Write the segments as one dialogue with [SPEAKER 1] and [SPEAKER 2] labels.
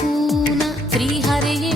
[SPEAKER 1] కూన శ్రీహరియే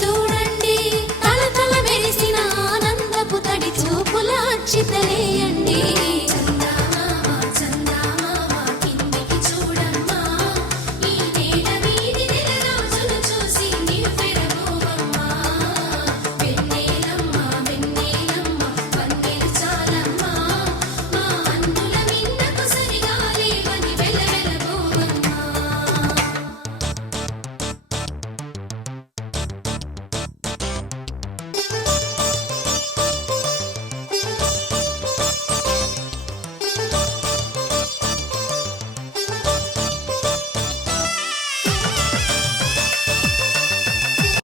[SPEAKER 2] చూడండి తల తల మెరిసిన ఆనందపు తడి చూపుల చితలేయండి